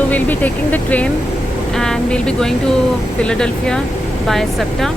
So we'll be taking the train and we'll be going to Philadelphia by SEPTA.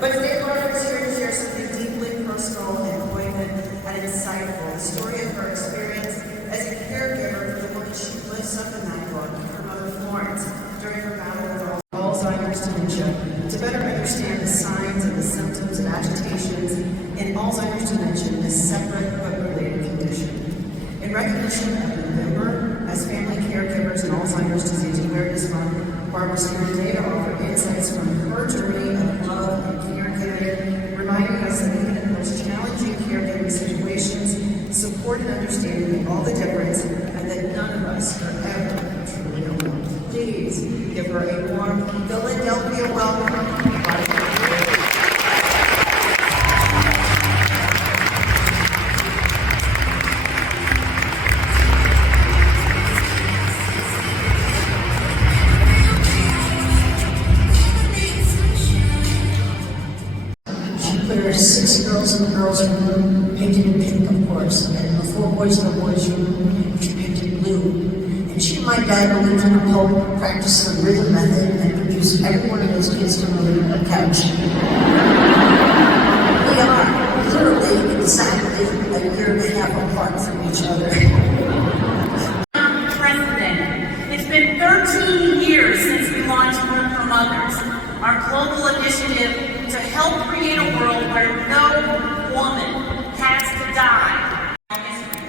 But today's letter is here to share something deeply personal and poignant and insightful. The story of her experience as a caregiver for the woman she lives up in that book, her mother Florence, during her battle with Alzheimer's dementia, to better understand the signs and the symptoms of agitations in Alzheimer's dementia, a separate but related condition. In recognition of November as Family Caregivers and Alzheimer's Disease Awareness Month, Barbara's here today to offer insights from her journey of love and caregiving, reminding us that even in the most challenging caregiving situations, support and understanding make all the difference, and that none of us are ever truly alone. Please give her a warm Philadelphia welcome. There are 6 girls in the girls' room, painted in pink, of course, and the 4 boys in the boys' room, which are painted blue. And she and my dad believed in a pope, practiced the rhythm method, and produced every one of those kids to live on a couch. We are literally exactly a year and a half apart from each other. Unprecedented. It's been 13 years since we launched Room for Mothers, our global initiative to help create a world where no woman has to die.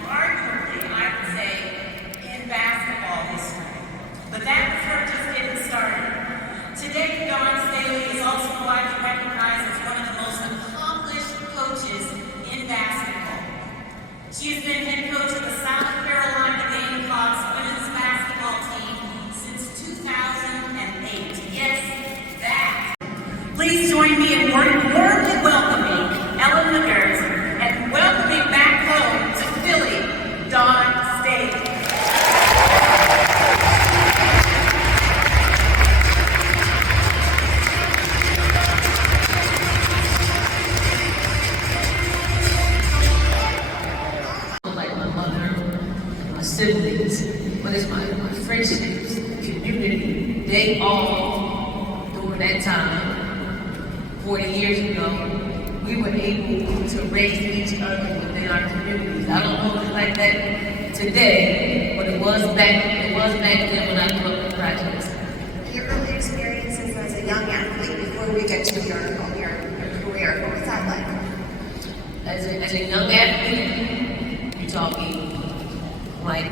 Arguably, I would say, in basketball history. But that was her just getting started. Today, Dawn Staley is also widely recognized as one of the most accomplished coaches in basketball. She has been head coach of the South Carolina Gamecocks women's basketball team since 2008. Yes, that. Please join me in warmly welcoming Ellen McGirt and welcoming back home to Philly, Dawn Staley. Like my mother, my siblings, but it's my friendships, community. They all, during that time, 40 years ago, we were able to raise each other within our communities. I don't know if it's like that today, but it was back then when I grew up in projects. Your early experiences as a young athlete before we get to your career, what was that like? as a young athlete, you're talking like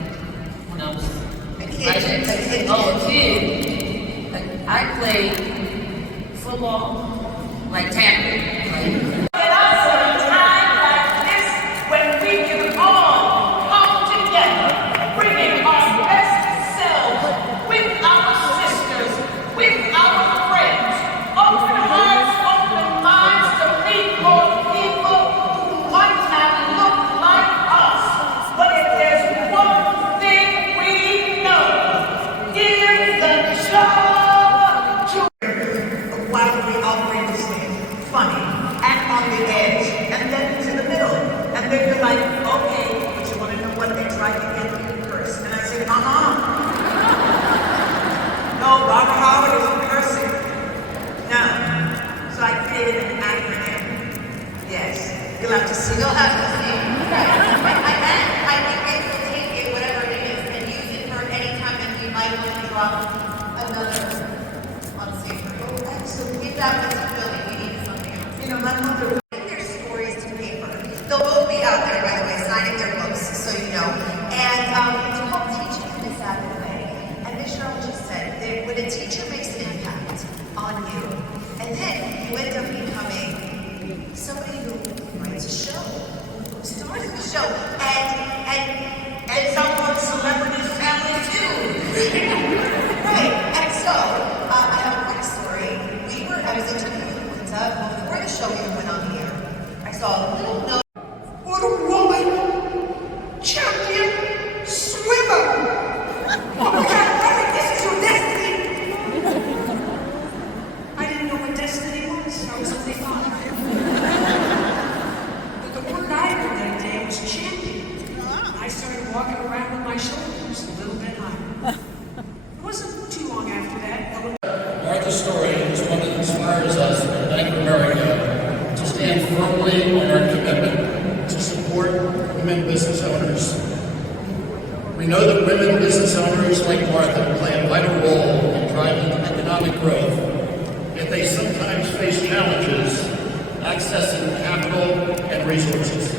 when I was a kid. Like, I played football, like tackle. Like, You'll have to see. You'll have to see. I think they will take it, whatever it is, and use it for any time that we might want to drop another unsavory. Oh, absolutely. If that wasn't building, we needed something else. You know, my mother. Their stories to paper. They'll both be out there, by the way, signing their books, so you know. And to help teach in this Sabbath way. And Miss Cheryl just said that when a teacher makes an impact on you, and then you end up becoming somebody who writes a show, who stars in the show, and someone's celebrity's family too. Right. And so I have a quick story. I was interviewing Quinta before the show even went on the air. I saw a little note. What a woman! Champion swimmer! Oh my God, Mary, this is your destiny! I didn't know what destiny was. I was only 5. But the word I heard that day was champion. I started walking around with my shoulders a little bit higher. It wasn't too long after that. Martha's story is one that inspires us at Bank of America to stand firmly on our commitment to support women business owners. We know that women business owners like Martha play a vital role in driving economic growth, yet they sometimes face challenges accessing capital and resources.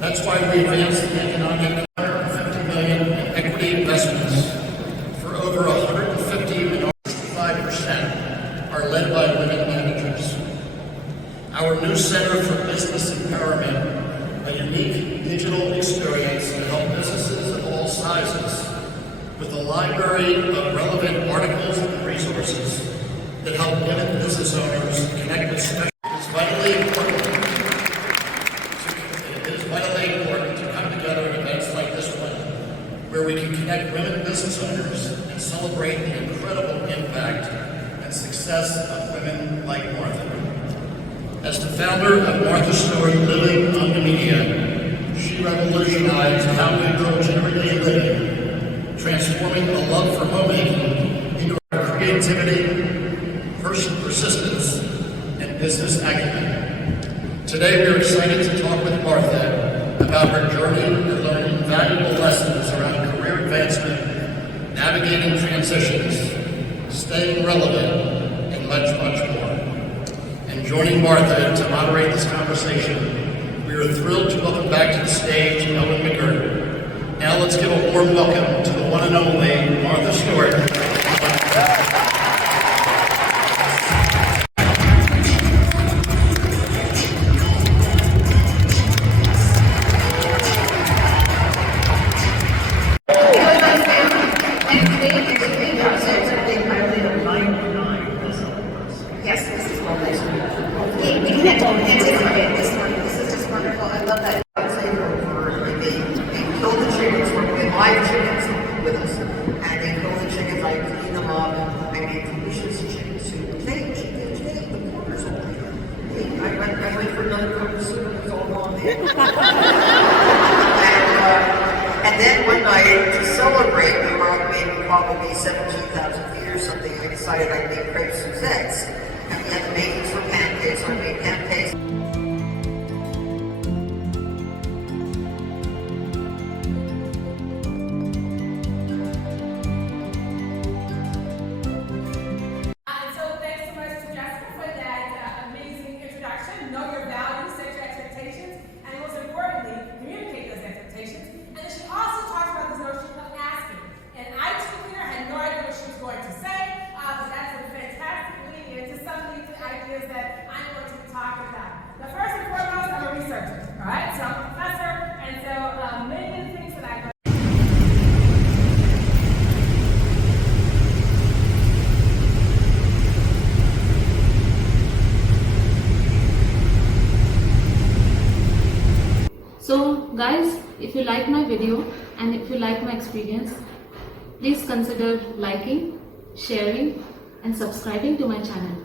That's why we advanced the economic $150 million in equity investments for over 150 minorities. 5% are led by women managers. Our new Center for Business Empowerment, a unique digital experience to help businesses of all sizes, with a library of relevant articles and resources that help women business owners connect with specialists. It is vitally important to come together at events like this one, where we can connect women business owners and celebrate the incredible impact and success of women like Martha. As the founder of Martha Stewart Living on the Media, she revolutionized how we approach everyday living, transforming a love for homemaking into creativity, personal persistence, and business acumen. Today we are excited to talk with Martha about her journey and learning valuable lessons around career advancement, navigating transitions, staying relevant, and much, much more. And joining Martha to moderate this conversation, we are thrilled to welcome back to the stage Ellen McGirt. Now let's give a warm welcome to the one and only Martha Stewart. Yes, this is lovely. We can't anticipate this one. This is just wonderful. I love that. They kill the chickens, we have live chickens with us, and they kill the chickens, I clean them up, I make delicious chicken soup. They the corners over here. I went for another cup of soup, it was all gone there. And then one night, to celebrate, we were up maybe probably 17,000 feet or something, I decided I'd make crepe Suzettes. And we had the makings for pancakes, so I made pancakes. So thanks so much to Jessica for that amazing introduction. Know your values, set your expectations. guys, if you like my video and if you like my experience, please consider liking, sharing and subscribing to my channel.